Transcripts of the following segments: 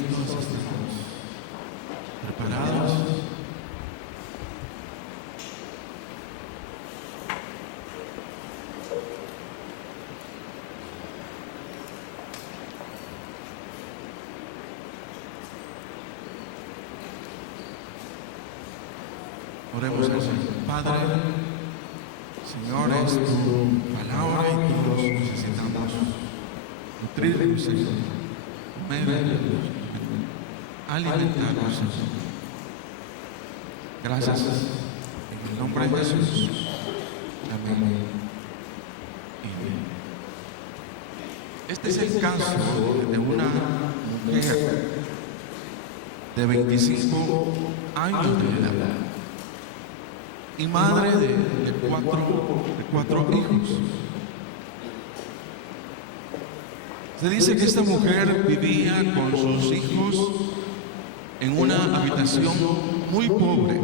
listos, estamos preparados. Oremos al Señor. Padre, Señor, es tu palabra y todos necesitamos nutrirnos, Señor, comer, alimentarnos, Señor. Gracias. En el nombre de Jesús. Amén. Este es el caso de una mujer de 25 años de edad y madre de cuatro hijos. Se dice que esta mujer vivía con sus hijos en una habitación muy pobre,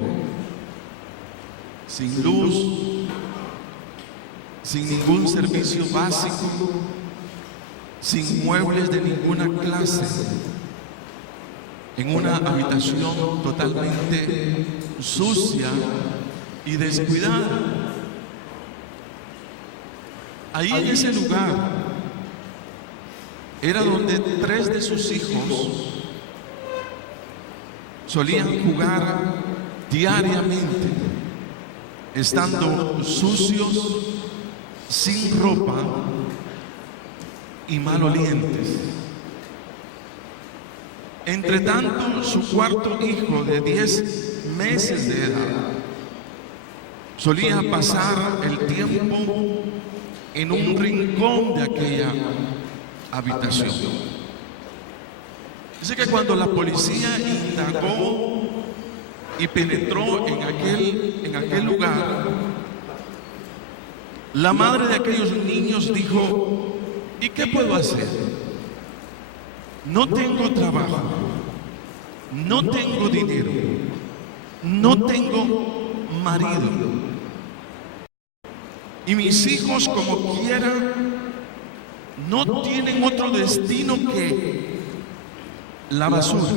sin luz, sin ningún servicio básico, sin muebles de ninguna clase, en una habitación totalmente sucia y descuidada. Ahí en ese lugar era donde 3 de sus hijos solían jugar diariamente, estando sucios, sin ropa y malolientes. Entre tanto, su cuarto hijo de 10 meses de edad solía pasar el tiempo en un rincón de aquella habitación. Dice que cuando la policía indagó y penetró en aquel lugar, la madre de aquellos niños dijo: ¿y qué puedo hacer? No tengo trabajo, no tengo dinero, no tengo marido. Y mis hijos, como quiera, no tienen otro destino que la basura.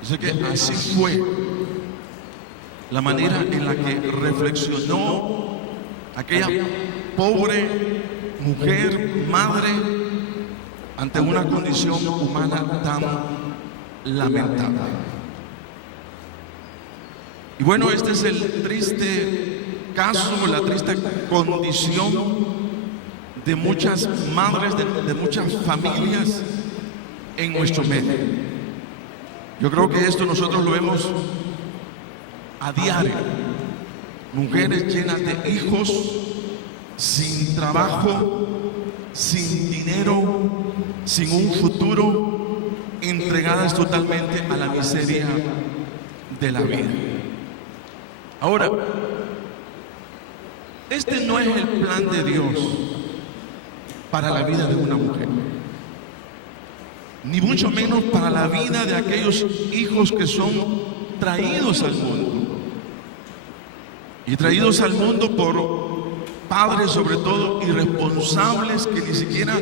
Dice que así fue la manera en la que reflexionó aquella pobre mujer, madre, ante una condición humana tan lamentable. Y bueno, este es el triste caso, la triste condición de muchas madres, de muchas familias en nuestro medio. Yo creo que esto nosotros lo vemos a diario. Mujeres llenas de hijos, sin trabajo, sin dinero, sin un futuro, entregadas totalmente a la miseria de la vida. Ahora, este no es el plan de Dios para la vida de una mujer, ni mucho menos para la vida de aquellos hijos que son traídos al mundo, y traídos al mundo por padres, sobre todo irresponsables, que ni siquiera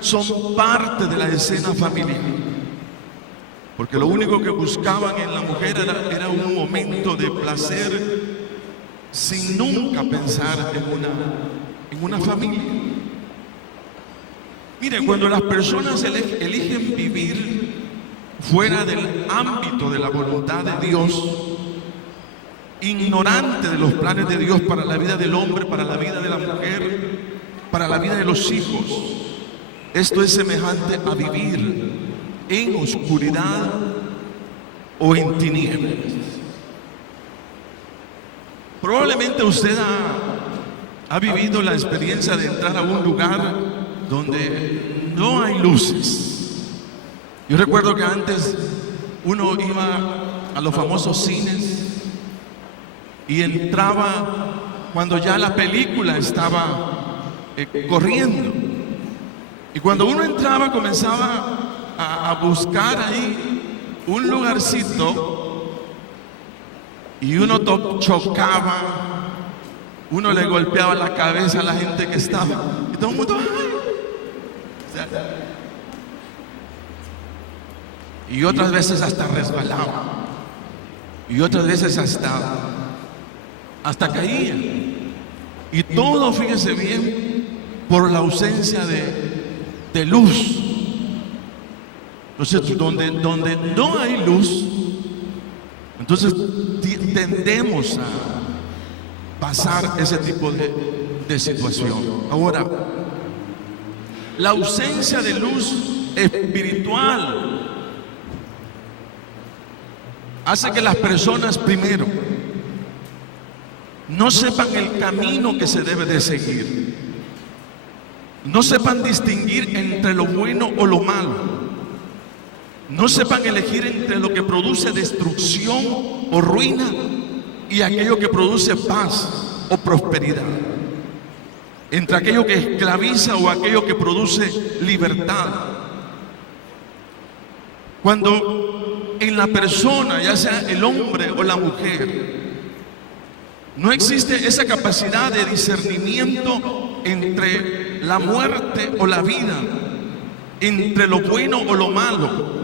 son parte de la escena familiar, porque lo único que buscaban en la mujer era un momento de placer, sin nunca pensar en una familia. Miren, cuando las personas eligen vivir fuera del ámbito de la voluntad de Dios, ignorante de los planes de Dios para la vida del hombre, para la vida de la mujer, para la vida de los hijos, esto es semejante a vivir en oscuridad o en tinieblas. Probablemente usted ha vivido la experiencia de entrar a un lugar donde no hay luces. Yo recuerdo que antes uno iba a los famosos cines y entraba cuando ya la película estaba corriendo. Y cuando uno entraba comenzaba a buscar ahí un lugarcito, y uno chocaba, uno le golpeaba la cabeza a la gente que estaba, y todo el mundo, ¡ay! O sea, y otras veces hasta resbalaba, y otras veces hasta caía. Y todo, fíjese bien, por la ausencia de luz. Entonces, donde no hay luz, entonces tendemos a pasar ese tipo de situación. Ahora, la ausencia de luz espiritual hace que las personas, primero, no sepan el camino que se debe de seguir, no sepan distinguir entre lo bueno o lo malo, no sepan elegir entre lo que produce destrucción o ruina y aquello que produce paz o prosperidad, entre aquello que esclaviza o aquello que produce libertad. Cuando en la persona, ya sea el hombre o la mujer, no existe esa capacidad de discernimiento entre la muerte o la vida, entre lo bueno o lo malo,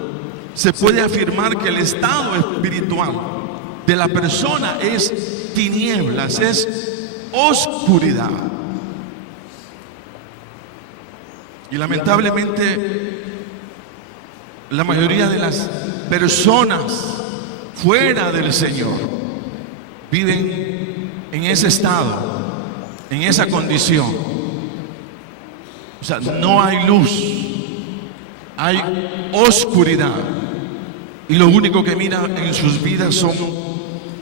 se puede afirmar que el estado espiritual de la persona es tinieblas, es oscuridad. Y lamentablemente, la mayoría de las personas fuera del Señor viven en ese estado, en esa condición. O sea, no hay luz, hay oscuridad, y lo único que miran en sus vidas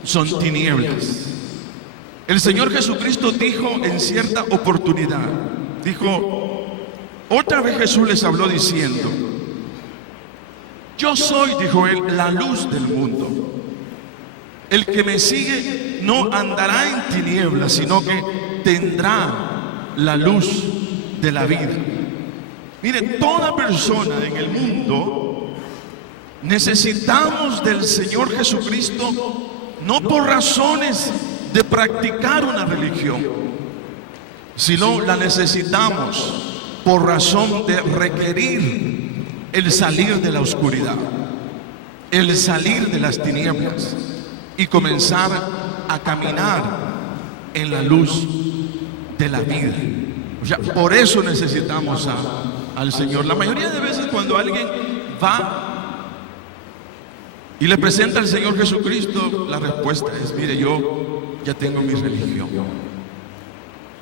son tinieblas. El Señor Jesucristo dijo en cierta oportunidad, otra vez Jesús les habló diciendo: yo soy, dijo él, la luz del mundo. El que me sigue no andará en tinieblas, sino que tendrá la luz de la vida. Mire, toda persona en el mundo necesitamos del Señor Jesucristo, no por razones de practicar una religión, sino la necesitamos por razón de requerir el salir de la oscuridad, el salir de las tinieblas y comenzar a caminar en la luz de la vida. O sea, por eso necesitamos al Señor. La mayoría de veces cuando alguien va y le presenta al Señor Jesucristo, la respuesta es: mire, yo ya tengo mi religión.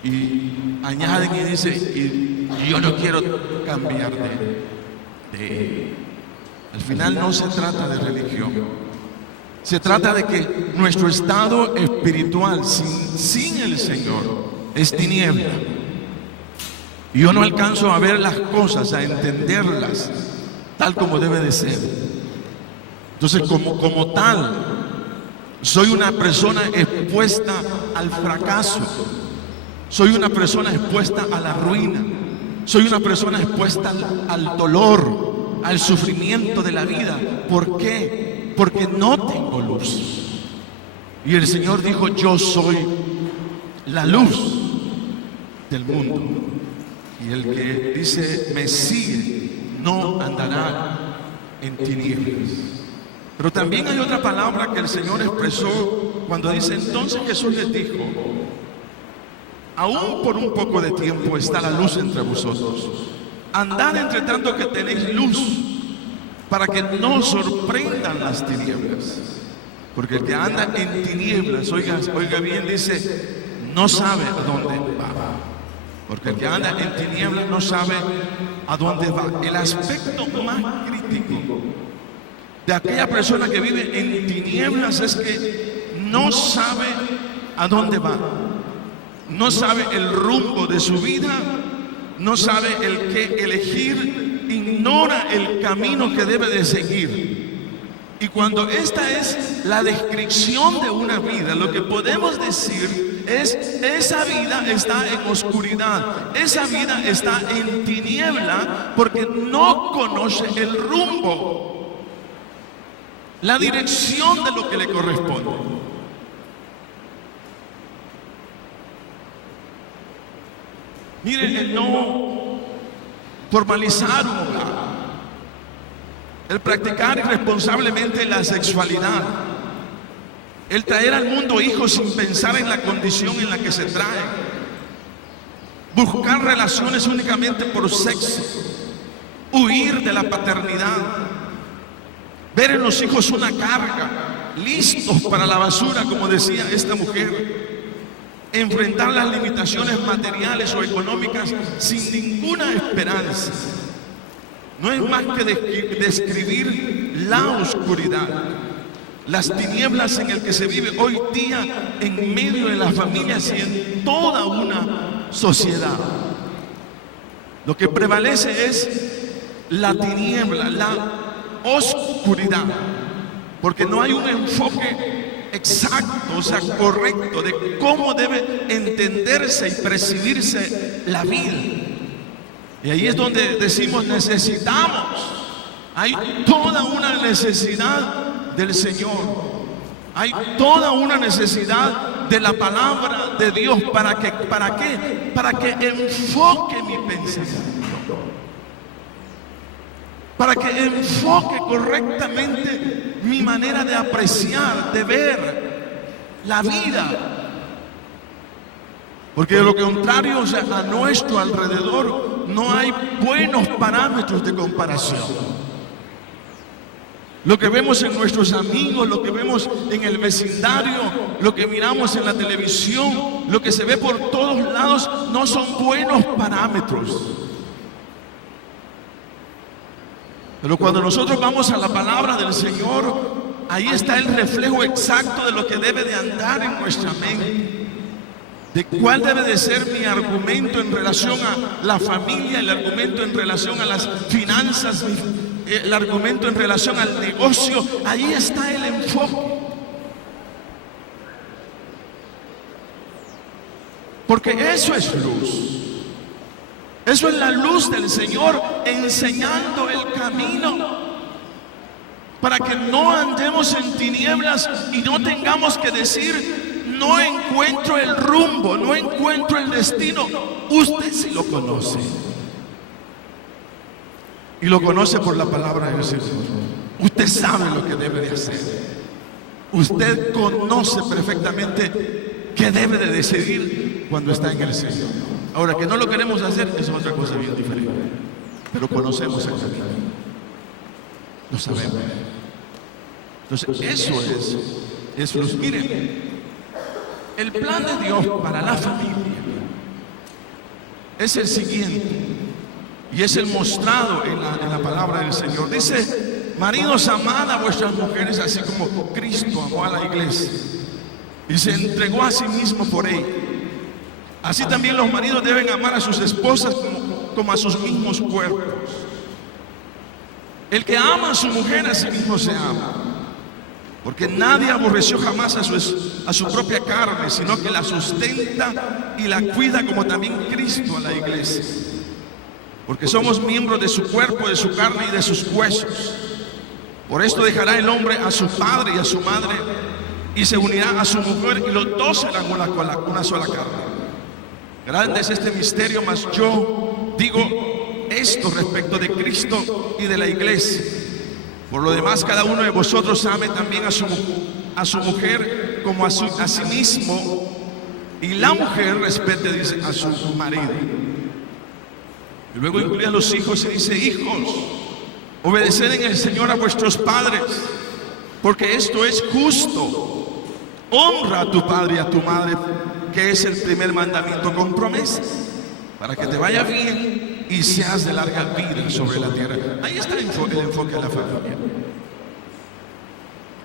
Y añaden y dicen: y yo no quiero cambiar de. Al final no se trata de religión, se trata de que nuestro estado espiritual sin el Señor es tiniebla. Y yo no alcanzo a ver las cosas, a entenderlas tal como debe de ser. Entonces, como tal, soy una persona expuesta al fracaso, soy una persona expuesta a la ruina, soy una persona expuesta al dolor, al sufrimiento de la vida. ¿Por qué? Porque no tengo luz. Y el Señor dijo: yo soy la luz del mundo. Y el que dice me sigue no andará en tinieblas. Pero también hay otra palabra que el Señor expresó cuando dice: entonces Jesús les dijo: aún por un poco de tiempo está la luz entre vosotros. Andad entre tanto que tenéis luz, para que no os sorprendan las tinieblas. Porque el que anda en tinieblas, oiga bien, dice, no sabe a dónde va. Porque el que anda en tinieblas no sabe a dónde va. El aspecto más crítico de aquella persona que vive en tinieblas es que no sabe a dónde va, no sabe el rumbo de su vida, no sabe el qué elegir, ignora el camino que debe de seguir. Y cuando esta es la descripción de una vida, lo que podemos decir es: esa vida está en oscuridad, esa vida está en tiniebla, porque no conoce el rumbo, la dirección de lo que le corresponde. Miren, el no formalizar un hogar, el practicar irresponsablemente la sexualidad, el traer al mundo hijos sin pensar en la condición en la que se traen, buscar relaciones únicamente por sexo, huir de la paternidad, ver en los hijos una carga, listos para la basura, como decía esta mujer, enfrentar las limitaciones materiales o económicas sin ninguna esperanza. No es más que describir la oscuridad, las tinieblas en el que se vive hoy día en medio de las familias y en toda una sociedad. Lo que prevalece es la tiniebla, la oscuridad, porque no hay un enfoque exacto, o sea, correcto de cómo debe entenderse y percibirse la vida. Y ahí es donde decimos necesitamos, hay toda una necesidad del Señor, hay toda una necesidad de la palabra de Dios. ¿Para qué? Para que enfoque mi pensamiento, para que enfoque correctamente mi manera de apreciar, de ver la vida. Porque de lo contrario, o sea, a nuestro alrededor no hay buenos parámetros de comparación. Lo que vemos en nuestros amigos, lo que vemos en el vecindario, lo que miramos en la televisión, lo que se ve por todos lados, no son buenos parámetros. Pero cuando nosotros vamos a la palabra del Señor, ahí está el reflejo exacto de lo que debe de andar en nuestra mente, de cuál debe de ser mi argumento en relación a la familia, el argumento en relación a las finanzas, el argumento en relación al negocio. Ahí está el enfoque. Porque eso es luz. Eso es la luz del Señor enseñando el camino para que no andemos en tinieblas y no tengamos que decir: no encuentro el rumbo, no encuentro el destino. Usted sí lo conoce. Y lo conoce por la palabra del Señor. Usted sabe lo que debe de hacer. Usted conoce perfectamente qué debe de decidir cuando está en el Señor. Ahora, que no lo queremos hacer es otra cosa bien diferente. Pero conocemos el camino. Lo sabemos. Entonces, eso es. Miren, el plan de Dios para la familia es el siguiente, y es el mostrado en la palabra del Señor. Dice: maridos, amad a vuestras mujeres así como Cristo amó a la iglesia y se entregó a sí mismo por ella. Así también los maridos deben amar a sus esposas como a sus mismos cuerpos. El que ama a su mujer a sí mismo se ama, porque nadie aborreció jamás a su propia carne, sino que la sustenta y la cuida, como también Cristo a la iglesia. Porque somos miembros de su cuerpo, de su carne y de sus huesos. Por esto dejará el hombre a su padre y a su madre, y se unirá a su mujer, y los dos serán una sola carne. Grande es este misterio, mas yo digo esto respecto de Cristo y de la iglesia. Por lo demás, cada uno de vosotros ame también a su mujer como a sí mismo, y la mujer respete, dice, a su marido. Y luego incluye a los hijos y dice: hijos, obedeced en el Señor a vuestros padres, porque esto es justo. Honra a tu padre y a tu madre, que es el primer mandamiento con promesa, para que te vaya bien y seas de larga vida sobre la tierra. Ahí está el enfoque de la familia.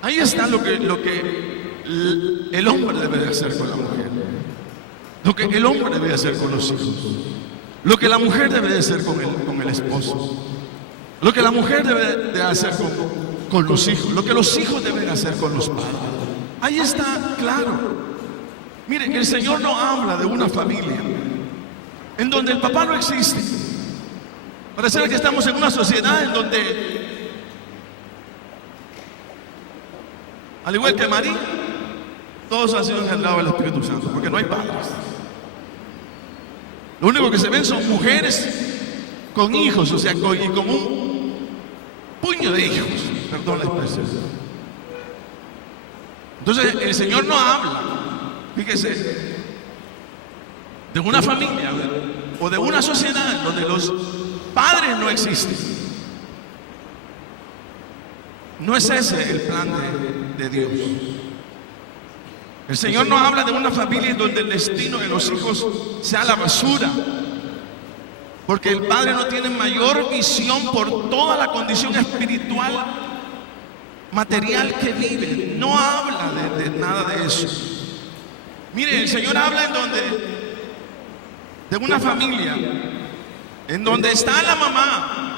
Ahí está lo que el hombre debe de hacer con la mujer, lo que el hombre debe de hacer con los hijos, lo que la mujer debe de hacer con el esposo, lo que la mujer debe de hacer con los hijos, lo que los hijos deben hacer con los padres. Ahí está claro. Miren, el Señor no habla de una familia en donde el papá no existe. Parece que estamos en una sociedad en donde, al igual que María, todos han sido engendrados del Espíritu Santo, porque no hay padres. Lo único que se ven son mujeres con hijos, o sea, con un puño de hijos, perdón la expresión. Entonces el Señor no habla, fíjese, de una familia o de una sociedad donde los padres no existen. No es ese el plan de Dios. El Señor no habla de una familia donde el destino de los hijos sea la basura, porque el Padre no tiene mayor visión por toda la condición espiritual, material que vive. No habla de nada de eso. Mire, el Señor habla de una familia en donde está la mamá,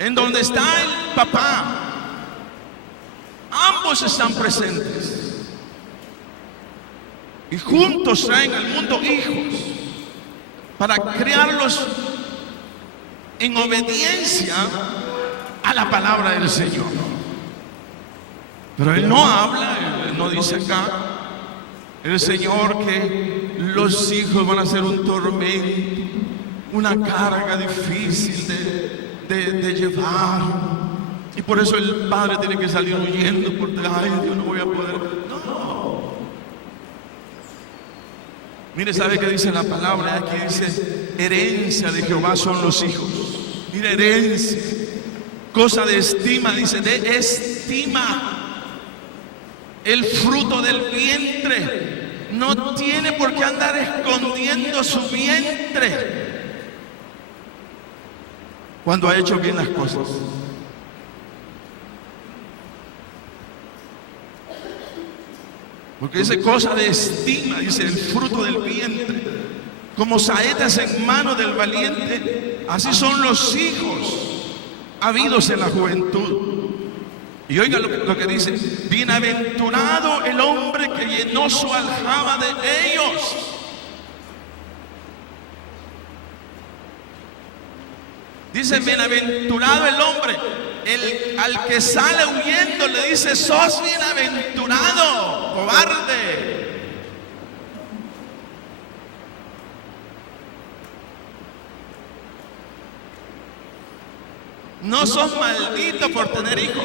en donde está el papá. Ambos están presentes y juntos traen al mundo hijos para criarlos en obediencia a la palabra del Señor. Pero Él no habla, Él no dice acá el Señor que los hijos van a ser un tormento, una carga difícil de llevar. Y por eso el padre tiene que salir huyendo porque, ay, yo no voy a poder. No. Mire, ¿sabe qué dice la palabra? Aquí dice, herencia de Jehová son los hijos. Mire, herencia, cosa de estima, dice, de estima. El fruto del vientre. No tiene por qué andar escondiendo su vientre cuando ha hecho bien las cosas. Porque dice cosa de estima, dice el fruto del vientre. Como saetas en mano del valiente, así son los hijos habidos en la juventud. Y oiga lo que dice, bienaventurado el hombre que llenó su aljaba de ellos. Dice, bienaventurado el hombre. Al que sale huyendo le dice, sos bienaventurado, cobarde. No sos maldito por tener hijos,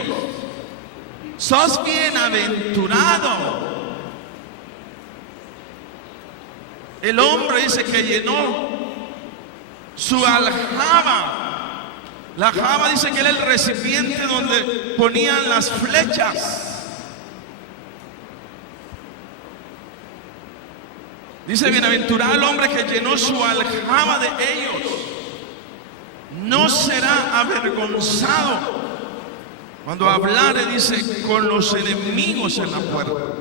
sos bienaventurado. El hombre dice que llenó su aljaba. La aljaba dice que era el recipiente donde ponían las flechas. Dice, bienaventurado el hombre que llenó su aljaba de ellos. No será avergonzado cuando hablare, dice, con los enemigos en la puerta.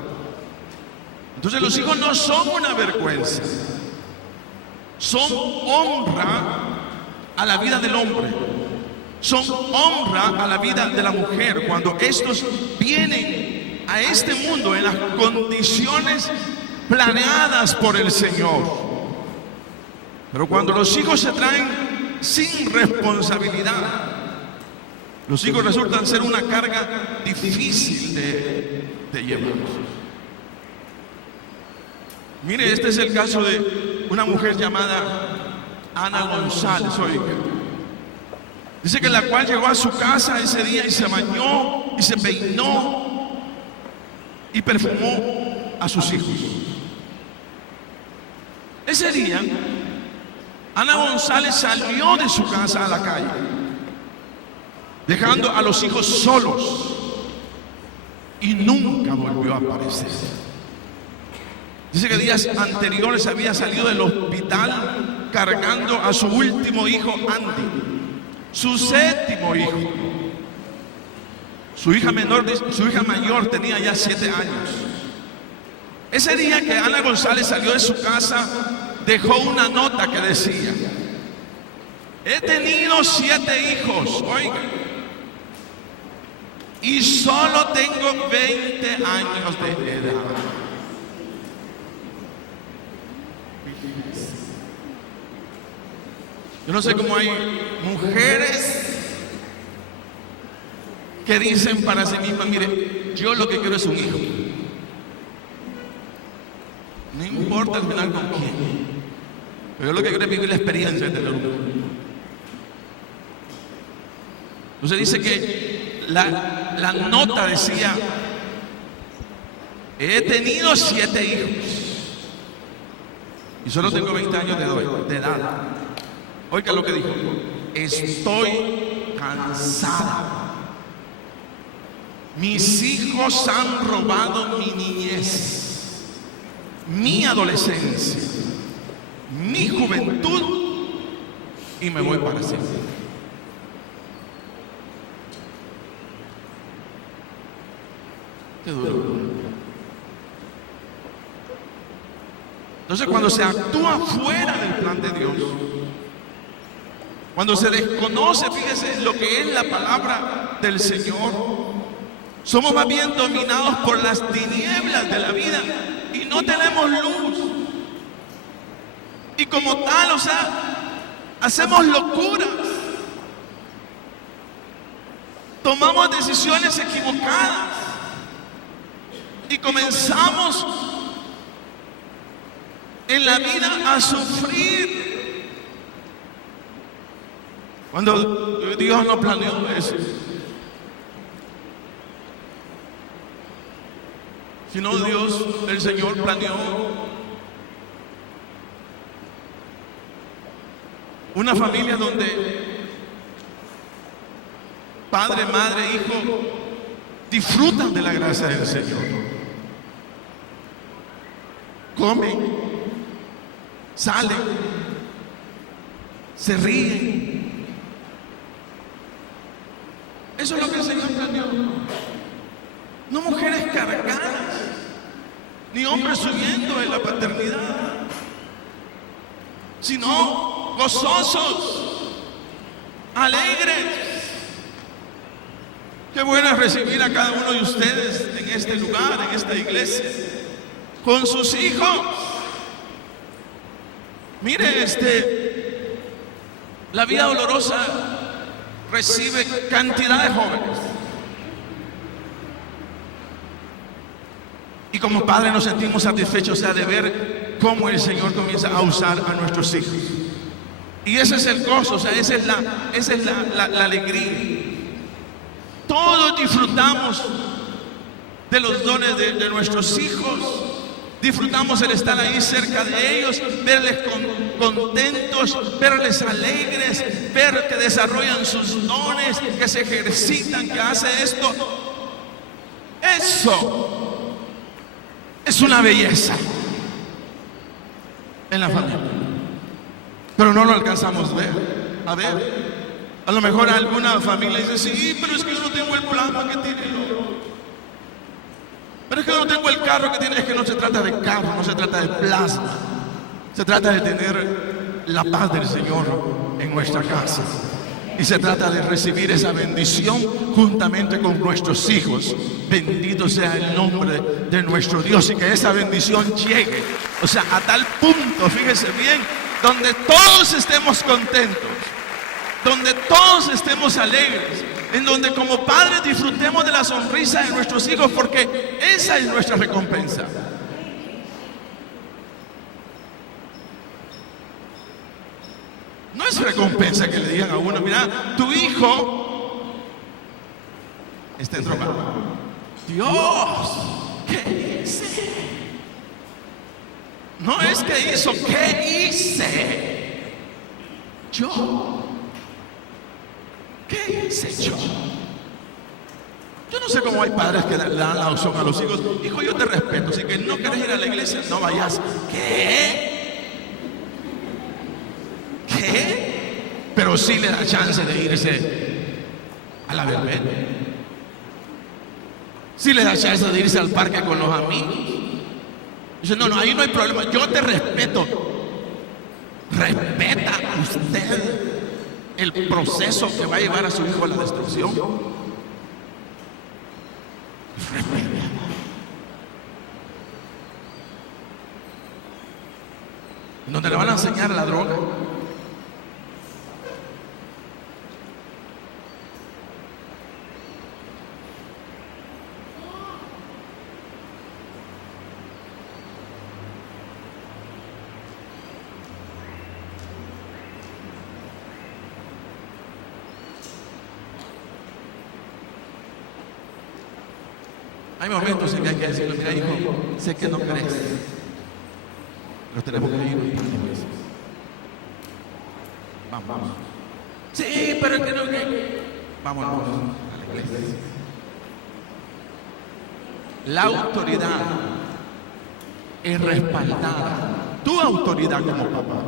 Entonces los hijos no son una vergüenza, son honra a la vida del hombre, son honra a la vida de la mujer cuando estos vienen a este mundo en las condiciones planeadas por el Señor. Pero cuando los hijos se traen sin responsabilidad, los hijos resultan ser una carga difícil de llevar. Mire, este es el caso de una mujer llamada Ana González, oiga. Dice que la cual llegó a su casa ese día y se bañó y se peinó y perfumó a sus hijos. Ese día, Ana González salió de su casa a la calle, dejando a los hijos solos, y nunca volvió a aparecer. Dice que días anteriores había salido del hospital cargando a su último hijo, Andy, su séptimo hijo. Su hija mayor tenía ya 7 años. Ese día que Ana González salió de su casa, dejó una nota que decía: he tenido 7 hijos, oiga, y solo tengo 20 años de edad. Yo no sé cómo hay mujeres que dicen para sí mismas: mire, yo lo que quiero es un hijo. No importa al final con quién, pero yo lo que quiero es vivir la experiencia de tener un hijo. Entonces dice que la nota decía: he tenido 7 hijos y solo tengo 20 años de edad. Oiga lo que dijo: estoy cansada. Mis hijos han robado mi niñez, mi adolescencia, mi juventud, y me voy para siempre. Qué duro. Entonces, cuando se actúa fuera del plan de Dios, cuando se desconoce, fíjese, lo que es la palabra del Señor, somos más bien dominados por las tinieblas de la vida y no tenemos luz. Y como tal, o sea, hacemos locuras, tomamos decisiones equivocadas y comenzamos en la vida a sufrir, cuando Dios no planeó eso. Sino Dios, el Señor, planeó una familia donde padre, madre, hijo disfrutan de la gracia del Señor, comen, salen, se ríen. Eso es lo que el Señor planeó. No mujeres cargadas, ni hombres subiendo en la paternidad, sino gozosos, alegres. Qué bueno es recibir a cada uno de ustedes en este lugar, en esta iglesia, con sus hijos. Mire, la Vida Dolorosa recibe cantidad de jóvenes. Y como padres nos sentimos satisfechos, o sea, de ver cómo el Señor comienza a usar a nuestros hijos. Y ese es el gozo, o sea, esa es la alegría. Todos disfrutamos de los dones de nuestros hijos. Disfrutamos el estar ahí cerca de ellos, verles contentos, verles alegres, ver que desarrollan sus dones, que se ejercitan, que hacen esto. Eso es una belleza en la familia, pero no lo alcanzamos a ver. A lo mejor alguna familia dice: sí, pero es que yo no tengo el plasma que tiene el otro. Pero es que yo no tengo el carro que tiene. Es que no se trata de carro, no se trata de plasma. Se trata de tener la paz del Señor en nuestra casa. Y se trata de recibir esa bendición juntamente con nuestros hijos. Bendito sea el nombre de nuestro Dios. Y que esa bendición llegue, o sea, a tal punto, fíjese bien, donde todos estemos contentos, donde todos estemos alegres, en donde como padres disfrutemos de la sonrisa de nuestros hijos, porque esa es nuestra recompensa. No es recompensa que le digan a uno: mira, tu hijo está drogado. Dios, ¿qué hice? No es que hizo, ¿qué hice? Yo. ¿Qué hice yo? Yo no sé cómo hay padres que le dan la opción a los hijos: hijo, yo te respeto, si que no quieres ir a la iglesia, no vayas. ¿Qué? ¿Qué? Pero sí le da chance de irse a la verbena. Sí le da chance de irse al parque con los amigos. Dice: no, ahí no hay problema, yo te respeto. ¿Respeta usted el proceso que va a llevar a su hijo a la destrucción? Respeta. Donde le van a enseñar la droga. Hay momentos en que hay que decirle, mira hijo, sé que no crees, pero tenemos que ir a la iglesia. Vamos. Sí, pero es que no, que... Vámonos a la iglesia. La autoridad es respaldada. Tu autoridad como papá,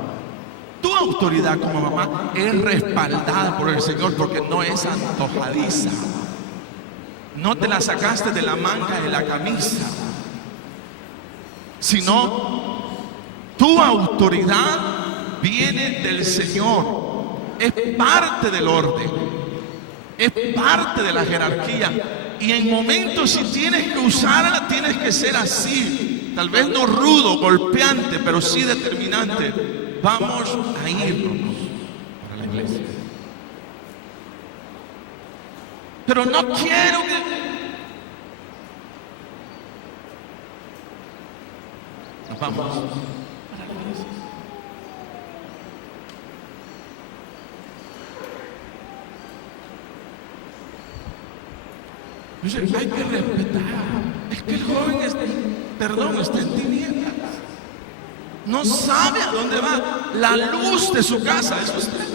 tu autoridad como mamá es respaldada por el Señor, porque no es antojadiza. No te la sacaste de la manga de la camisa, sino tu autoridad viene del Señor. Es parte del orden, es parte de la jerarquía. Y en momentos, si tienes que usarla, tienes que ser así. Tal vez no rudo, golpeante, pero sí determinante. Vamos a irnos para la iglesia. Pero no quiero que... Nos vamos para la iglesia. Dice, hay que respetar. Es que el joven está en tinieblas. No sabe a dónde va. La luz de su casa es usted.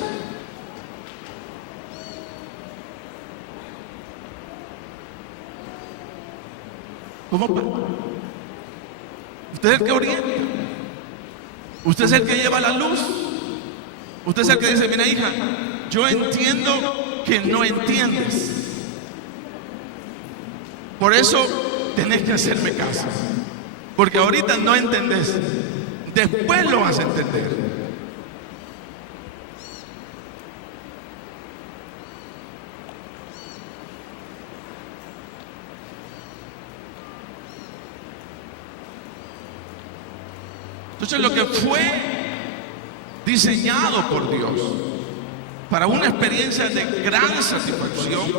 ¿Cómo? Usted es el que orienta. Usted es el que lleva la luz. Usted es el que dice, mira hija, yo entiendo que no entiendes. Por eso tenés que hacerme caso. Porque ahorita no entendés. Después lo vas a entender. Entonces lo que fue diseñado por Dios para una experiencia de gran satisfacción,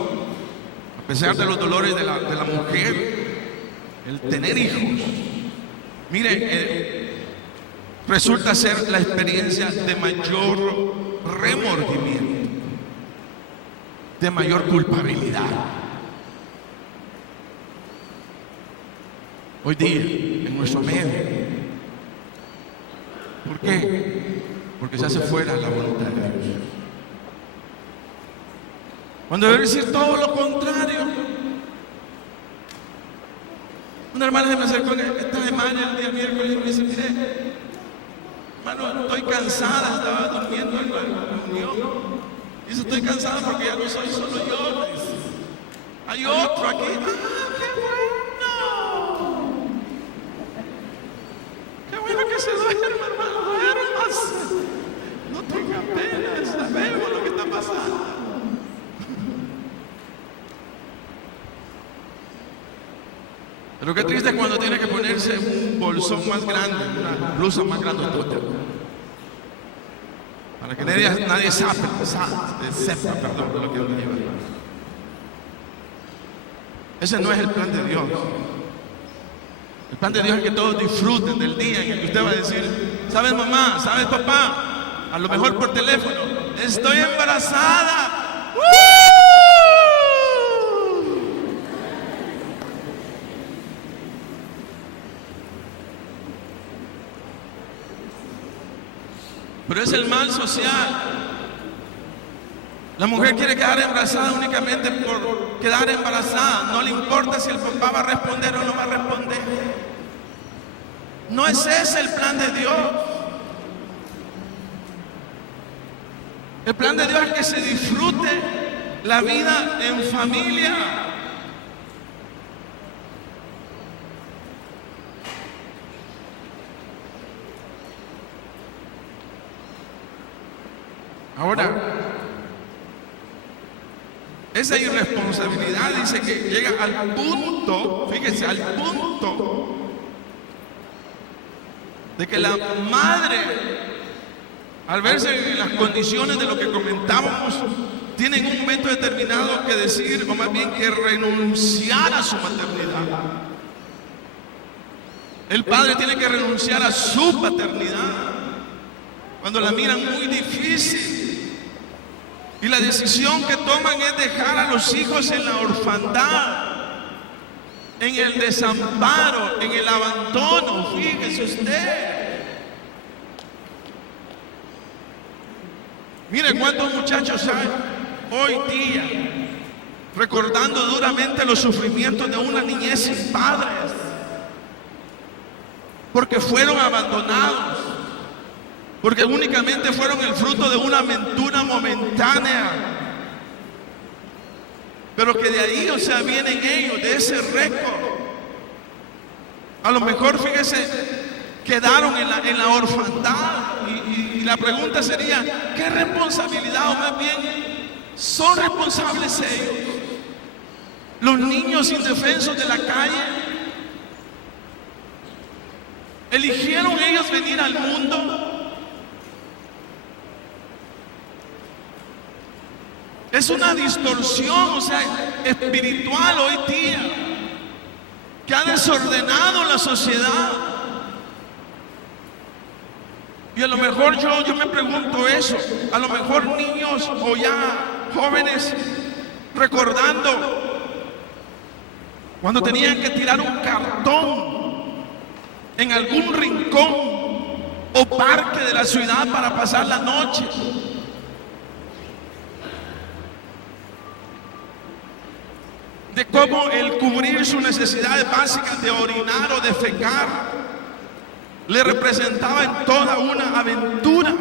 a pesar de los dolores de la mujer, el tener hijos, mire, resulta ser la experiencia de mayor remordimiento, de mayor culpabilidad. Hoy día, en nuestro medio. ¿Por qué? Porque se hace fuera la voluntad de Dios. Cuando debe decir todo lo contrario. Una hermana se me acercó esta semana, el día miércoles, y me dice, mire, hermano, estoy cansada, estaba durmiendo en la reunión. Dice, estoy cansada porque ya no soy solo yo. Dice, hay otro aquí. ¡Ah, qué bueno! ¡Qué bueno que se duerma, hermano! ¡Duermas! No tenga pena, sabemos lo que está pasando. Pero qué triste cuando tiene que ponerse un bolsón más grande, una blusa más grande, para que nadie sepa, perdón, de lo que uno lleva. Ese no es el plan de Dios. El plan de Dios es que todos disfruten del día en el que usted va a decir, ¿sabes mamá? ¿Sabes papá? A lo mejor por teléfono, estoy embarazada. Pero es el mal social. La mujer quiere quedar embarazada únicamente por quedar embarazada. No le importa si el papá va a responder o no va a responder. No es ese el plan de Dios. El plan de Dios es que se disfrute la vida en familia. Ahora, esa irresponsabilidad dice que llega al punto, fíjese, al punto de que la madre, al verse en las condiciones de lo que comentábamos, tiene en un momento determinado que decir, o más bien que renunciar a su maternidad. El padre tiene que renunciar a su paternidad cuando la miran muy difícil. Y la decisión que toman es dejar a los hijos en la orfandad. en el desamparo, en el abandono. Fíjese usted. Mire cuántos muchachos hay hoy día recordando duramente los sufrimientos de una niñez sin padres, porque fueron abandonados, porque únicamente fueron el fruto de una aventura momentánea, pero que de ahí, o sea, vienen ellos, de ese récord. A lo mejor, fíjese, quedaron en la orfandad, y la pregunta sería, ¿qué responsabilidad, o más bien, son responsables ellos? Los niños indefensos de la calle, ¿eligieron ellos venir al mundo? Es una distorsión, o sea, espiritual hoy día, que ha desordenado la sociedad. Y a lo mejor yo me pregunto eso, a lo mejor niños o ya jóvenes recordando cuando tenían que tirar un cartón en algún rincón o parque de la ciudad para pasar la noche. De cómo el cubrir sus necesidades básicas de orinar o defecar le representaba en toda una aventura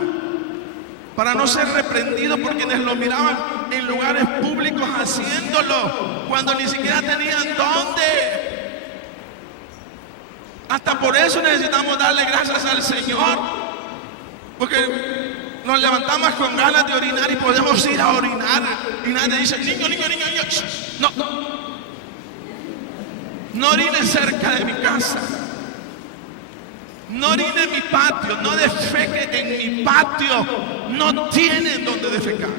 para no ser reprendido por quienes lo miraban en lugares públicos haciéndolo cuando ni siquiera tenían dónde. Hasta por eso necesitamos darle gracias al Señor, porque nos levantamos con ganas de orinar y podemos ir a orinar y nadie dice, niño, no orine cerca de mi casa, no orine en mi patio, no defeque en mi patio, no tienen donde defecar.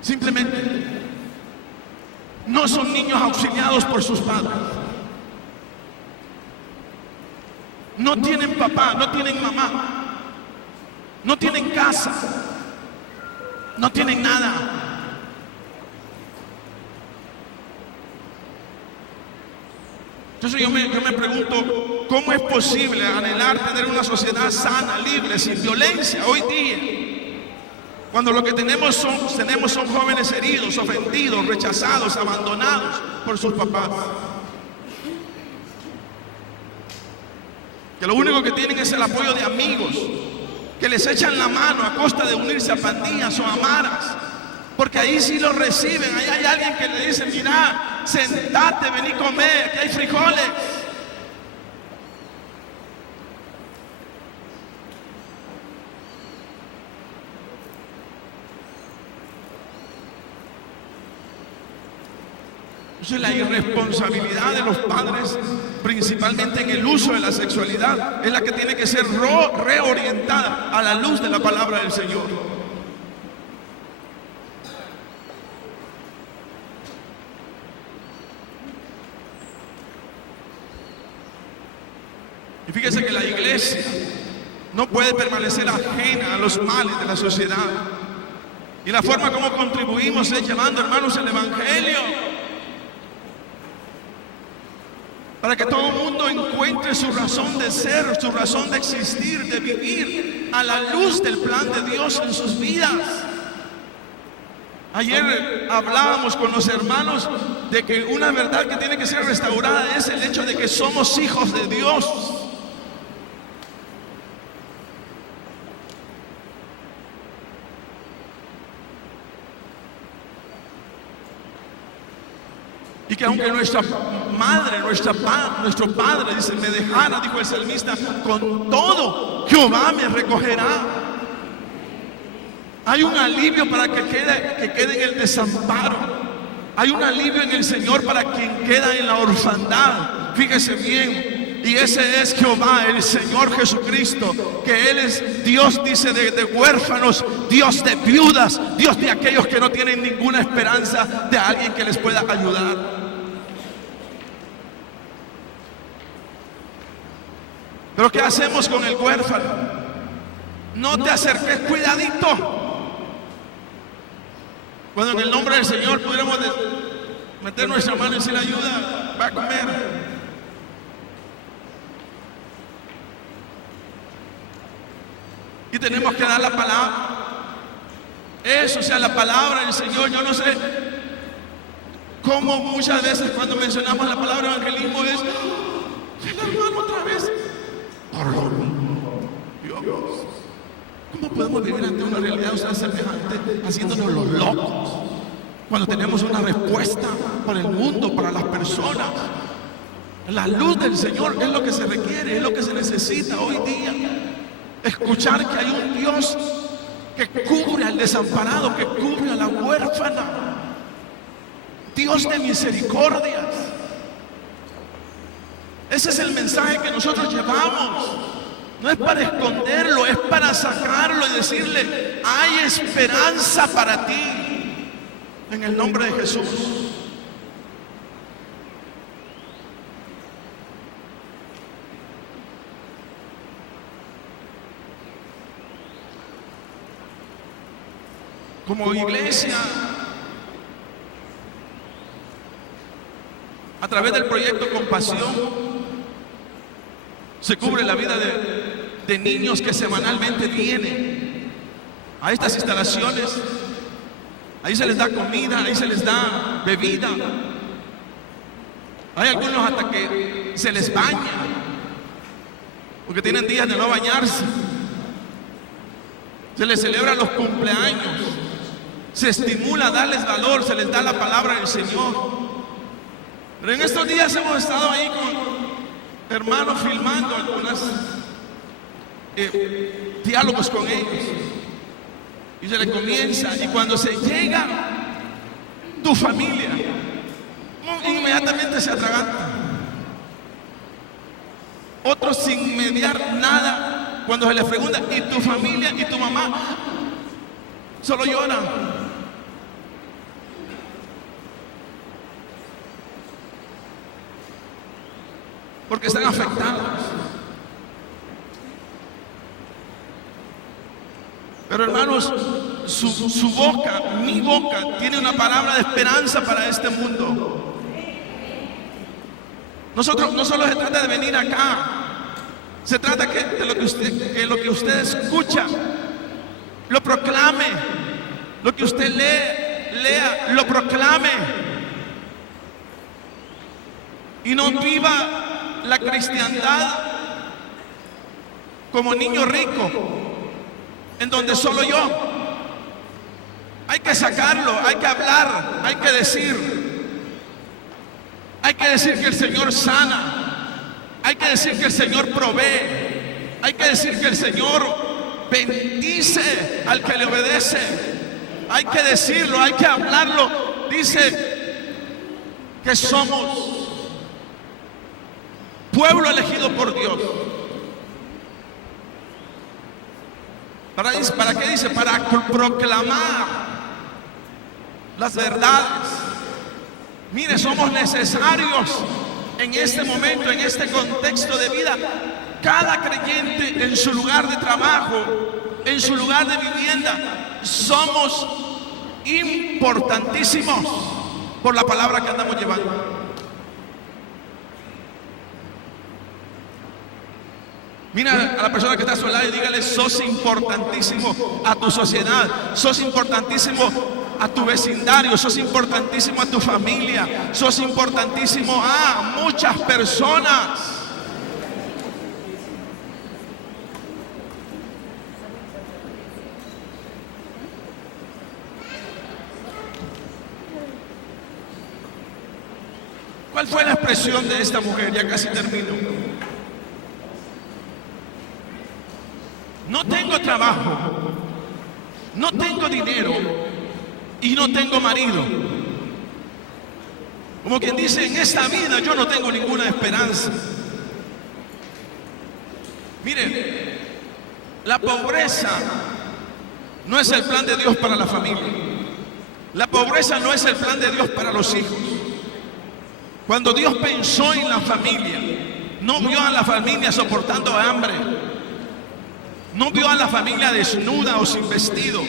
Simplemente no son niños auxiliados por sus padres, no tienen papá, no tienen mamá, no tienen casa, no tienen nada. Entonces yo me pregunto, ¿cómo es posible anhelar tener una sociedad sana, libre, sin violencia hoy día? Cuando lo que tenemos son jóvenes heridos, ofendidos, rechazados, abandonados por sus papás. Que lo único que tienen es el apoyo de amigos, que les echan la mano a costa de unirse a pandillas o a maras. Porque ahí sí lo reciben, ahí hay alguien que le dice, mira, sentate, vení a comer, que hay frijoles. Entonces la irresponsabilidad de los padres, principalmente en el uso de la sexualidad, es la que tiene que ser reorientada a la luz de la palabra del Señor. Y fíjese que la iglesia no puede permanecer ajena a los males de la sociedad. Y la forma como contribuimos es llevando, hermanos, el Evangelio, para que todo el mundo encuentre su razón de ser, su razón de existir, de vivir a la luz del plan de Dios en sus vidas. Ayer hablábamos con los hermanos de que una verdad que tiene que ser restaurada es el hecho de que somos hijos de Dios. Y que aunque nuestra madre, nuestro padre, dice, me dejara, dijo el salmista, con todo Jehová me recogerá. Hay un alivio para que quede en el desamparo. Hay un alivio en el Señor para quien queda en la orfandad. Fíjese bien. Y ese es Jehová, el Señor Jesucristo, que Él es Dios, dice, de huérfanos, Dios de viudas, Dios de aquellos que no tienen ninguna esperanza de alguien que les pueda ayudar. Pero ¿qué hacemos con el huérfano? No te acerques, cuidadito. Cuando en el nombre del Señor pudiéramos meter nuestra mano y decir ayuda, va a comer. Y tenemos que dar la palabra. Eso, o sea, la palabra del Señor. Yo no sé cómo muchas veces cuando mencionamos la palabra evangelismo es el hermano otra vez. Dios, ¿cómo podemos vivir ante una realidad semejante haciéndonos los locos cuando tenemos una respuesta para el mundo, para las personas? La luz del Señor es lo que se requiere, es lo que se necesita hoy día. Escuchar que hay un Dios que cubre al desamparado, que cubre a la huérfana. Dios de misericordias. Ese es el mensaje que nosotros llevamos. No es para esconderlo, es para sacarlo y decirle, hay esperanza para ti. En el nombre de Jesús. Como iglesia, a través del proyecto Compasión, se cubre la vida de niños que semanalmente vienen a estas instalaciones. Ahí se les da comida, ahí se les da bebida. Hay algunos hasta que se les baña, porque tienen días de no bañarse. Se les celebra los cumpleaños. Se estimula a darles valor, se les da la palabra del Señor. Pero en estos días hemos estado ahí con hermanos filmando algunos diálogos con ellos. Y se les comienza, y cuando se llega tu familia, inmediatamente se atraganta. Otros sin mediar nada, cuando se les pregunta, ¿y tu familia y tu mamá? Solo lloran. Porque están afectados. Pero hermanos, su boca, mi boca, tiene una palabra de esperanza para este mundo. Nosotros no solo se trata de venir acá, se trata de lo que usted escucha, lo proclame, lo que usted lea, lo proclame. Y no viva la cristiandad como niño rico, en donde solo yo. Hay que sacarlo, hay que hablar, hay que decir. Hay que decir que el Señor sana. Hay que decir que el Señor provee. Hay que decir que el Señor bendice al que le obedece. Hay que decirlo, hay que hablarlo. Dice que somos pueblo elegido por Dios. ¿Para qué dice? Para proclamar las verdades. Mire, somos necesarios en este momento, en este contexto de vida. Cada creyente en su lugar de trabajo, en su lugar de vivienda, somos importantísimos por la palabra que andamos llevando. Mira a la persona que está a su lado y dígale, sos importantísimo a tu sociedad, sos importantísimo a tu vecindario, sos importantísimo a tu familia, sos importantísimo a muchas personas. ¿Cuál fue la expresión de esta mujer? Ya casi termino. No tengo trabajo, no tengo dinero y no tengo marido. Como quien dice, en esta vida yo no tengo ninguna esperanza. Mire, la pobreza no es el plan de Dios para la familia. La pobreza no es el plan de Dios para los hijos. Cuando Dios pensó en la familia, no vio a la familia soportando hambre. No vio a la familia desnuda o sin vestido.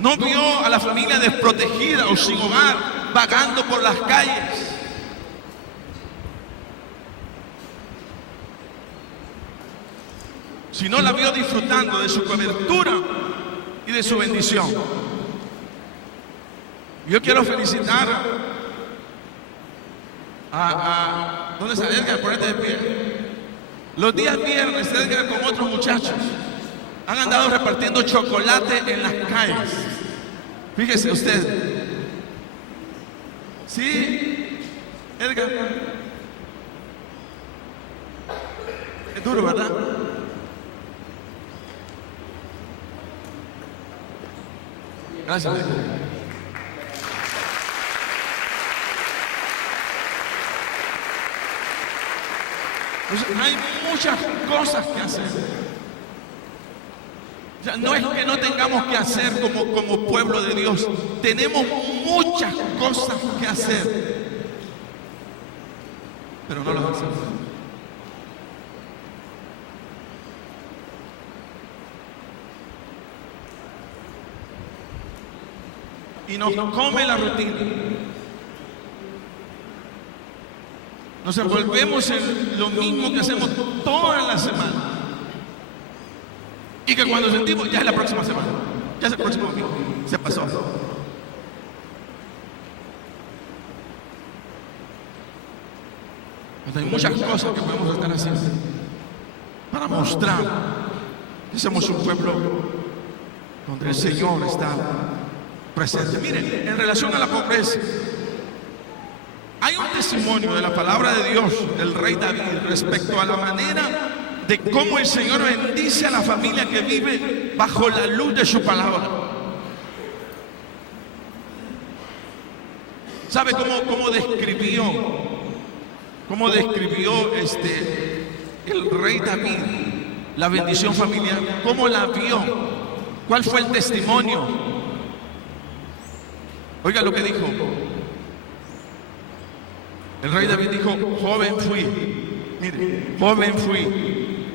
No vio a la familia desprotegida o sin hogar. vagando por las calles. Sino la vio disfrutando de su cobertura y de su bendición. Yo quiero felicitar ¿dónde está Edgar? Ponete de pie. Los días viernes, Edgar con otros muchachos han andado repartiendo chocolate en las calles. Fíjese usted. ¿Sí, Edgar? Es duro, ¿verdad? Gracias, Edgar. Entonces, hay muchas cosas que hacer. O sea, no es que no tengamos que hacer como pueblo de Dios. Tenemos muchas cosas que hacer, pero no las hacemos. Y nos come la rutina. Nos envolvemos en lo mismo que hacemos toda la semana. Y que cuando sentimos, ya es la próxima semana, ya es el próximo domingo, se pasó. Hay muchas cosas que podemos estar haciendo para mostrar que somos un pueblo donde el Señor está presente. Miren, en relación a la pobreza, hay un testimonio de la palabra de Dios del rey David respecto a la manera de cómo el Señor bendice a la familia que vive bajo la luz de su palabra. ¿Sabe cómo describió el rey David la bendición familiar? ¿Cómo la vio? ¿Cuál fue el testimonio? Oiga lo que dijo. El rey David dijo: joven fui, mire, joven fui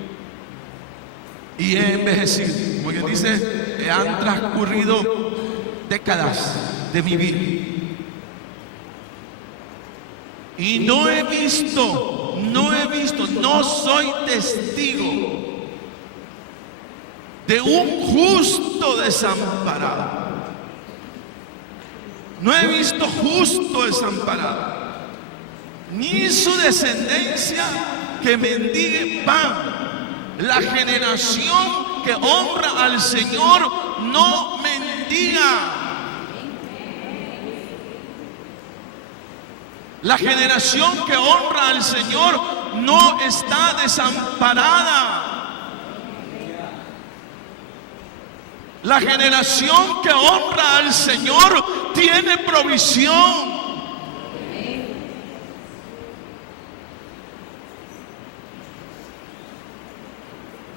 y he envejecido. Como quien dice, han transcurrido décadas de mi vida y no soy testigo de un justo desamparado. No he visto justo desamparado, ni su descendencia que mendigue pan. La generación que honra al Señor no mendiga. La generación que honra al Señor no está desamparada. La generación que honra al Señor tiene provisión.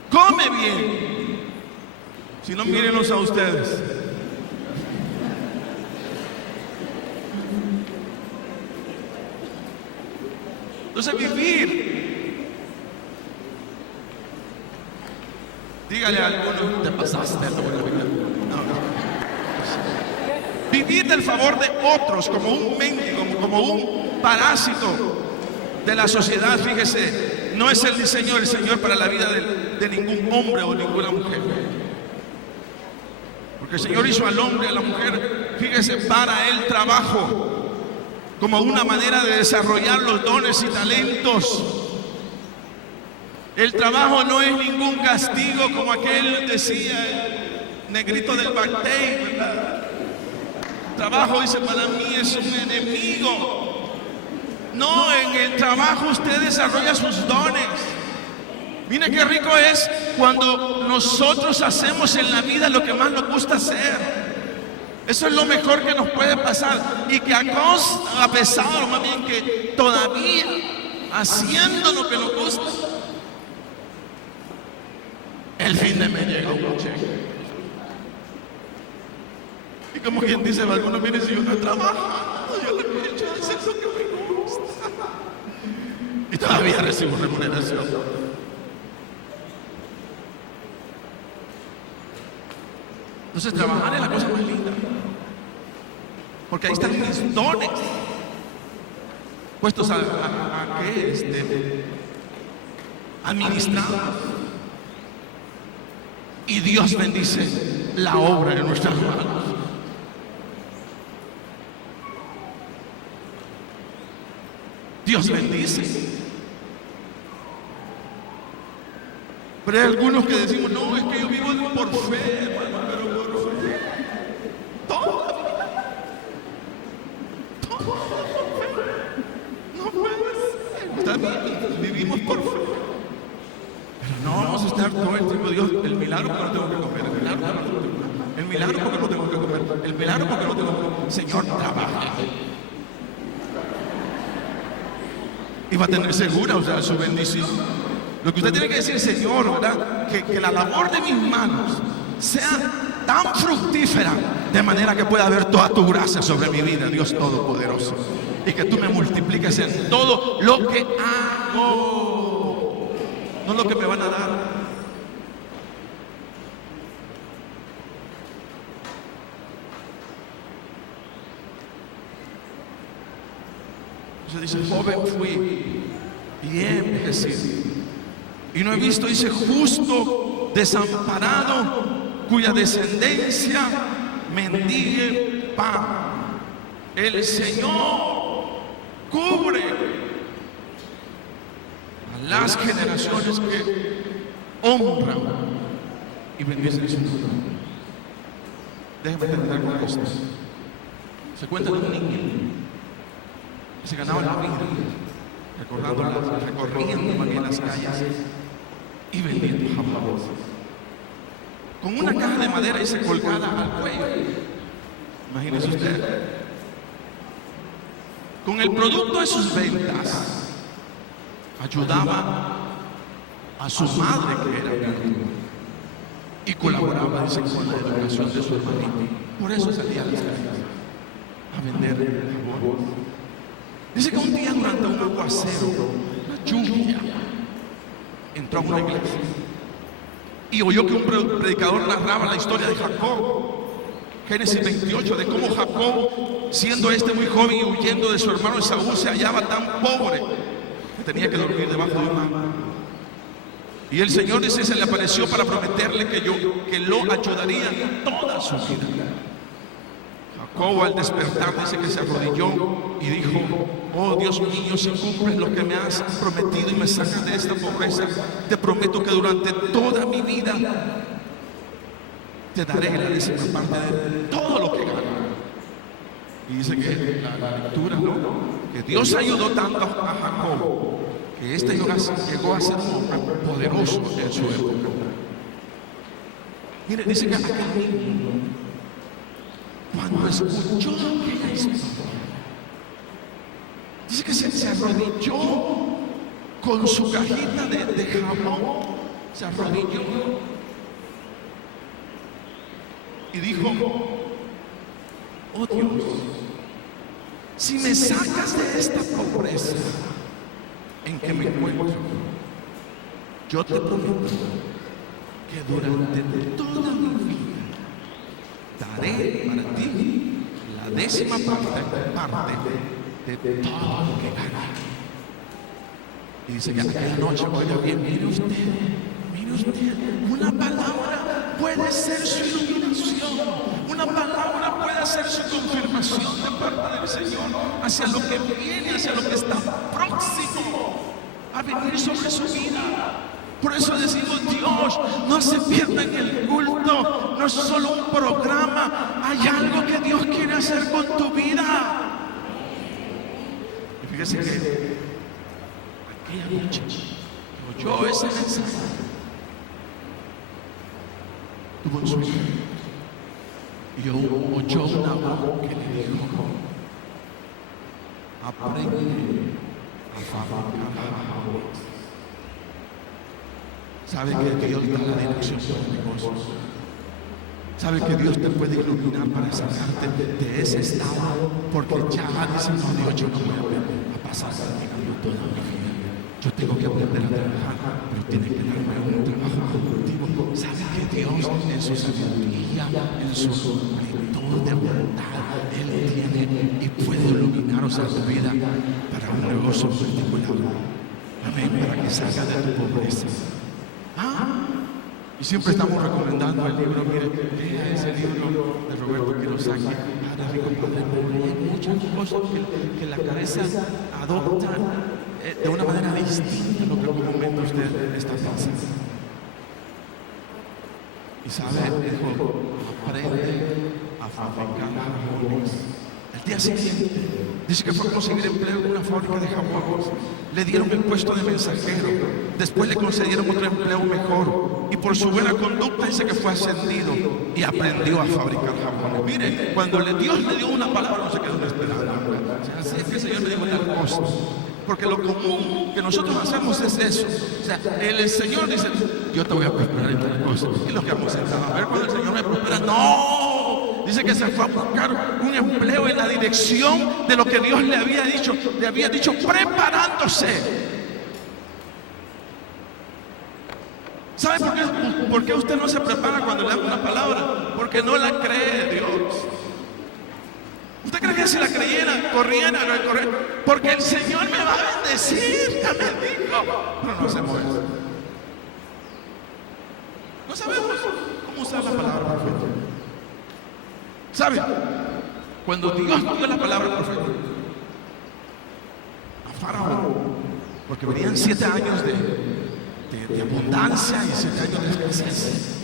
Come bien. Si no, mírenlos a ustedes. Entonces, vivir. Dígale a alguno: te pasaste. No. Vivir del favor de otros como un mendigo, como un parásito de la sociedad, fíjese, no es el diseño del Señor para la vida de ningún hombre o ninguna mujer. Porque el Señor hizo al hombre y a la mujer, fíjese, para el trabajo, como una manera de desarrollar los dones y talentos. El trabajo no es ningún castigo, como aquel decía el negrito del Bactei, ¿verdad? El trabajo, dice, para mí es un enemigo. No, en el trabajo usted desarrolla sus dones. Mire qué rico es cuando nosotros hacemos en la vida lo que más nos gusta hacer. Eso es lo mejor que nos puede pasar. Y que a pesar, o más bien que todavía haciendo lo que nos gusta, el fin de mes llega un cheque. Y como quien dice, algunos miren, si yo no he trabajado, yo lo que he hecho es hacer lo que me gusta. Y todavía recibo remuneración. Entonces, trabajar es la cosa más linda. Porque ahí están mis dones puestos a administrados. Y Dios bendice la obra de nuestras manos. Dios bendice. Pero hay algunos que decimos, no, es que yo vivo por fe, hermano, pero por fe. Toda la vida. Toda por fe. No puede ser. Está bien, vivimos por fe. Pero no vamos a estar todo el tiempo, Dios, el milagro porque no tengo que comer, el milagro porque no tengo que comer, el milagro porque no tengo que comer, el milagro porque no tengo que comer. Señor, trabaja. Y va a tener segura, o sea, su bendición. Lo que usted tiene que decir, Señor, ¿verdad? Que la labor de mis manos sea tan fructífera, de manera que pueda haber toda tu gracia sobre mi vida, Dios Todopoderoso. Y que tú me multipliques en todo lo que hago, no lo que me van a dar. Entonces dice, joven fui y he envejecido. Y no he visto, dice, justo desamparado, cuya descendencia mendigue pan. El Señor cubre a las generaciones que honran y bendicen su nombre. Déjeme terminar con esto. Se cuenta de un niño que se ganaba la vida recorriendo en las calles y vendiendo jamones con una caja de madera y se colgada al cuello. Imagínese usted, con el producto de sus ventas ayudaba a su madre, que era viuda, y colaboraba, dice, con la educación de su hermanito. Por eso salía a las calles a vender jamones. Dice que un día, durante un aguacero, una lluvia, entró a una iglesia y oyó que un predicador narraba la historia de Jacob, Génesis 28, de cómo Jacob, siendo muy joven y huyendo de su hermano Esaú, se hallaba tan pobre que tenía que dormir debajo de un árbol. Y el Señor, dice, se le apareció para prometerle que lo ayudaría en toda su vida. Jacob, al despertar, dice que se arrodilló y dijo, oh Dios mío, si cumples lo que me has prometido y me sacas de esta pobreza, te prometo que durante toda mi vida te daré la décima parte de todo lo que gano. Y dice que la lectura, ¿no?, que Dios ayudó tanto a Jacob que llegó a ser un hombre poderoso en su época. Mire, dice que aquel niño, cuando escuchó aquella historia, dice que se arrodilló con su cajita de jamón, se arrodilló y dijo, oh Dios, si me sacas de esta pobreza en que me encuentro, yo te prometo que durante toda mi vida daré para ti la décima parte de todo lo que gane. Y dice que aquella noche, oiga bien, mire usted, una palabra puede ser su iluminación, una palabra puede ser su confirmación de parte del Señor hacia lo que viene, hacia lo que está próximo a venir sobre su vida. Por eso decimos, Dios, no se pierda en el culto, no es solo un programa, hay algo que Dios quiere hacer con tu vida. Y fíjese que aquella noche oyó ese mensaje, tuvo un sueño y oyó una voz que le dijo, aprende a fabricar jamones. Sabe que Dios da la dirección de los negocios. Sabe que Dios te puede iluminar para sacarte de ese estado, porque ya dice, no, Dios, yo no voy a pasar practicando toda mi vida. Yo tengo que aprender a trabajar, pero tiene que darme un trabajo productivo. Sabe que Dios, en su sabiduría, en su plenitud de bondad, Él tiene usar tu vida para un negocio particular. Amén, para que salga de tu pobreza. Y siempre estamos recomendando el libro, mire, lea ese libro de Roberto Kiyosaki, Padre Rico, Padre Pobre. Hay muchas cosas que la cabeza adopta de una manera distinta a lo que comúnmente usted está pensando. Y sabe, dijo, aprende a fabricar jabones. El día siguiente, dice que fue a conseguir empleo en una fábrica de jabones. Le dieron el puesto de mensajero. Después le concedieron otro empleo mejor. Y por su buena conducta dice que fue ascendido y aprendió a fabricar jabones. Mire, cuando Dios le dio una palabra, no se quedó esperando. Así es que el Señor me dijo tal cosa. Porque lo común que nosotros hacemos es eso. O sea, el Señor dice, yo te voy a prosperar en tal cosa. Y los que hemos sentado a ver cuando el Señor me prospera, no. Dice que se fue a buscar un empleo en la dirección de lo que Dios le había dicho preparándose. ¿Sabe por qué usted no se prepara cuando le da una palabra? Porque no la cree Dios. ¿Usted cree que si la creyera, corriera? Porque el Señor me va a bendecir, ya me dijo. Pero no hacemos eso. No sabemos cómo usar la palabra profética. ¿Sabe? Cuando Dios dio la palabra profética a Faraón, porque venían 7 años de abundancia y 7 años de escasez.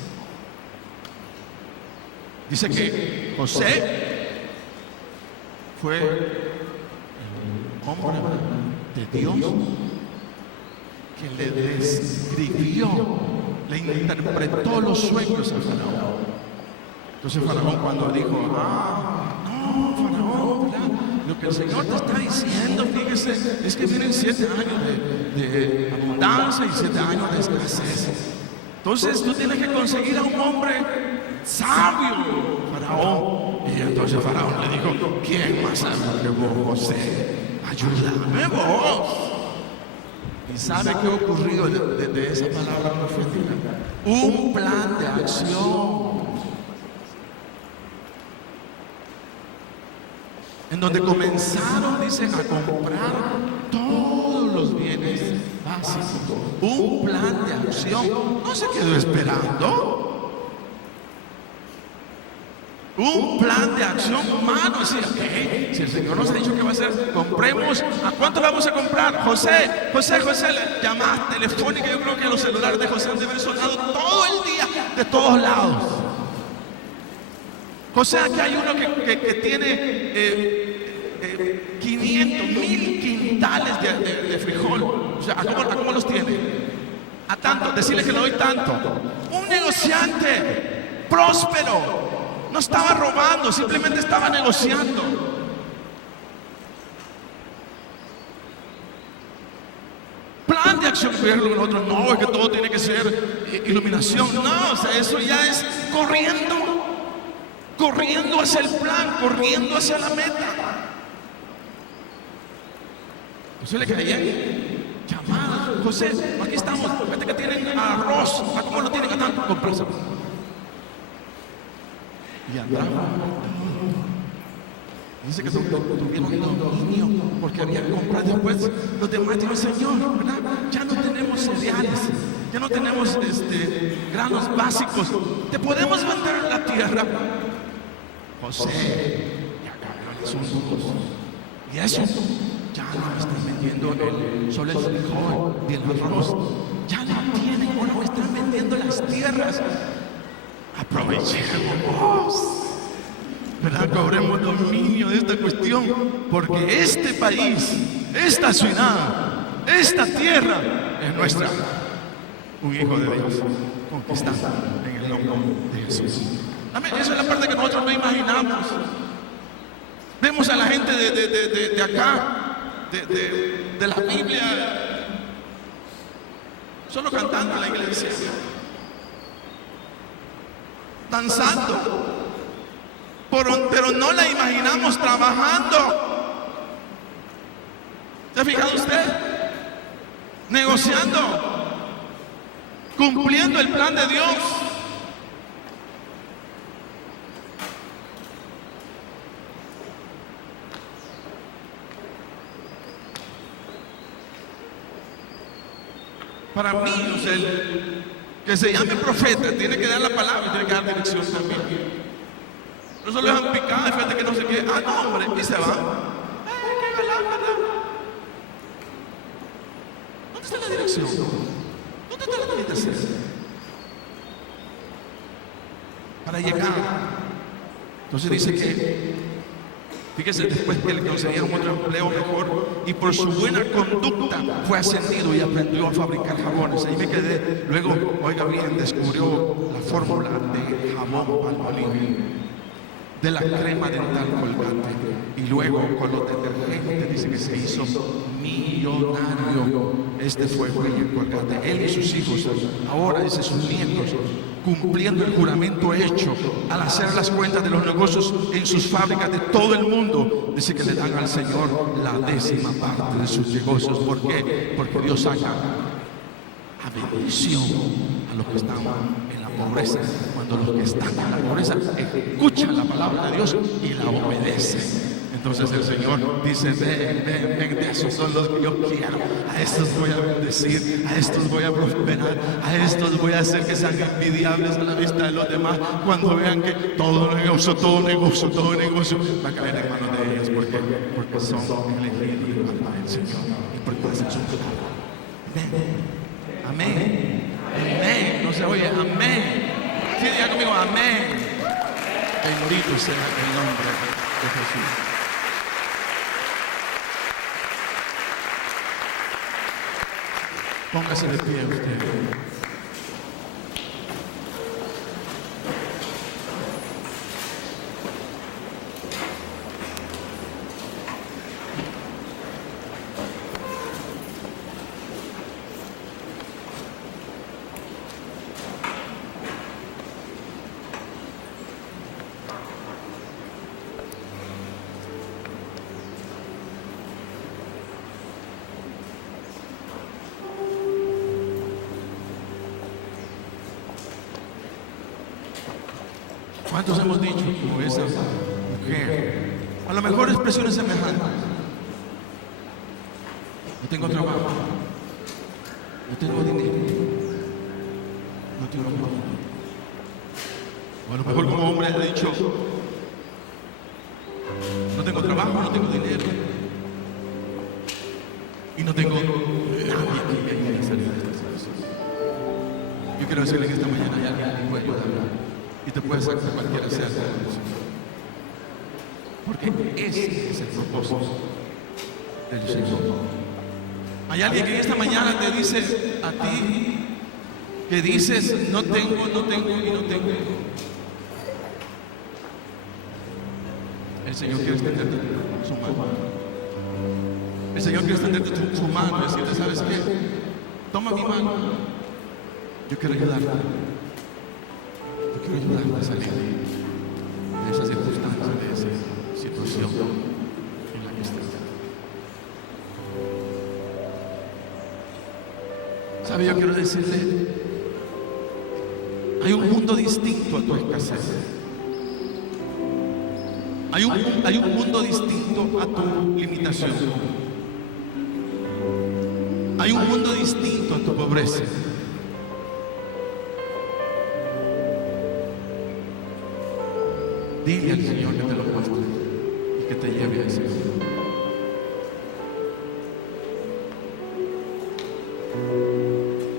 Dice que José fue el hombre de Dios que le describió, le interpretó los sueños a Faraón. Entonces Faraón cuando dijo, no, Faraón, ¿verdad? Lo que el Señor te está diciendo, fíjese, es que vienen 7 años de abundancia y 7 años de escasez. Entonces tú tienes que conseguir a un hombre sabio, Faraón. Y entonces Faraón le dijo, ¿quién más sabio que vos, José? Ayúdame vos. ¿Y sabe qué ocurrió de esa palabra profética? Un plan de acción. En donde comenzaron, dice, a comprar todos los bienes básicos. Un plan de acción. No se quedó esperando. Un plan de acción humano. Decía, ¿qué? Si el Señor nos ha dicho que va a hacer, compremos. ¿A cuánto vamos a comprar? José, la llamada telefónica. Yo creo que los celulares de José han de haber sonado todo el día, de todos lados. José, aquí hay uno que tiene 500, 1000 quintales de frijol. O sea, ¿a cómo los tiene? A tanto, decirle que le doy tanto. Un negociante próspero. No estaba robando, simplemente estaba negociando. Plan de acción. Nosotros no, es que todo tiene que ser iluminación. No, o sea, eso ya es corriendo hacia el plan, corriendo hacia la meta. Entonces le caía llamadas. José, aquí estamos, fíjate que tienen arroz. ¿A cómo lo tienen? A tanto, comprarse. Y andaban. Dice que tuvieron dominio porque habían comprado. Después los demás dijeron, Señor, ¿verdad? Ya no tenemos cereales, ya no tenemos granos básicos. Te podemos vender la tierra. José, ya cambió son duros. Y eso, ya no están vendiendo solo el frijol y el arroz. Ya no tienen, ahora me están vendiendo las tierras. Aprovechemos, ¿verdad? Cobremos dominio de esta cuestión, porque este país, esta ciudad, esta tierra es nuestra. Un hijo de Dios conquistado en el nombre de Jesús. Amén. Esa es la parte que nosotros no imaginamos. Vemos a la gente de acá, de la Biblia, solo cantando en la iglesia, danzando, pero no la imaginamos trabajando. ¿Se ha fijado usted? Negociando, cumpliendo el plan de Dios. Para mí, o sea, el que se llame profeta tiene que dar la palabra, tiene que dar dirección también. No solo dejan picada, fíjate que no sé qué. Ah, no, hombre, y se va. Qué galán, ¿verdad? ¿Dónde está la dirección? ¿Dónde está la meditación? Para llegar. Entonces dice que, fíjese, después que le conseguían otro empleo mejor y por su buena conducta fue ascendido y aprendió a fabricar jabones. Ahí me quedé. Luego, oiga bien, descubrió la fórmula de jabón Palmolive, de la crema dental Colgate, y luego con los detergentes dice que se hizo millonario. Este fue William Colgate, él y sus hijos, ahora dice sus nietos, cumpliendo el juramento hecho al hacer las cuentas de los negocios en sus fábricas de todo el mundo. Dice que le dan al Señor la 10ª parte de sus negocios. ¿Por qué? Porque Dios saca a bendición a los que están en la pobreza. Cuando los que están en la pobreza escuchan la palabra de Dios y la obedecen, entonces el Señor dice: ven, de esos son los que yo quiero. A estos voy a bendecir, a estos voy a prosperar, a estos voy a hacer que sean envidiables a la vista de los demás. Cuando vean que todo negocio va a caer en manos de ellos, porque son elegidos para el Señor y porque hacen su palabra. Amén. Amén. No se oye. Amén. Sí, diga conmigo, amén. Bendito sea el nombre de Jesús. Póngase de pie usted. ¿Cuántos hemos dicho como esa mujer? A lo mejor expresiones semejantes. No tengo trabajo, no tengo dinero, no tengo trabajo. O a lo mejor como hombre ha dicho: no tengo trabajo, no tengo dinero y no tengo nadie que me ayude a salir de esta situación. Yo quiero decirle que esta mañana hay alguien que puede hablar y te puede sacar cualquiera sea de la situación, porque ese es el propósito del Señor. Hay alguien que esta mañana te dice a ti, que dices: no tengo y no tengo. El Señor quiere extenderte su mano. El Señor quiere extenderte su mano y decirte: ¿sabes qué? Toma mi mano. Yo quiero ayudarte. Yo quiero ayudarte a salir de esa circunstancia, de esa situación en la que estás. ¿Sabe? Yo quiero decirle: hay un mundo distinto a tu escasez. Hay un mundo distinto a tu limitación. Hay un mundo distinto a tu pobreza. Dile al Señor que te lo muestre y que te lleve a ese mundo.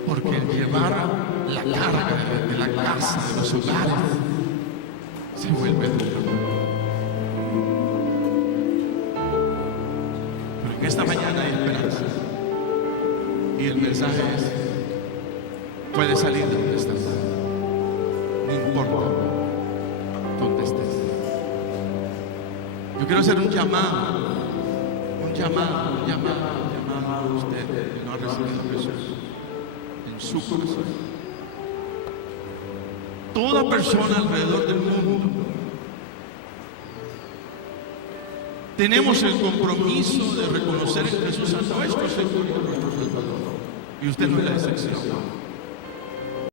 Porque el llevar la carga de la casa, de los hogares, se vuelve duro. Pero en esta mañana hay esperanza. Y el mensaje es: puedes salir de donde estás. No importa dónde estés. Yo quiero hacer un llamado a usted que no ha recibido a Jesús en su corazón. Toda persona alrededor del mundo tenemos el compromiso de reconocer en Jesús a nuestro Señor y a nuestro Salvador. Y usted no es la excepción.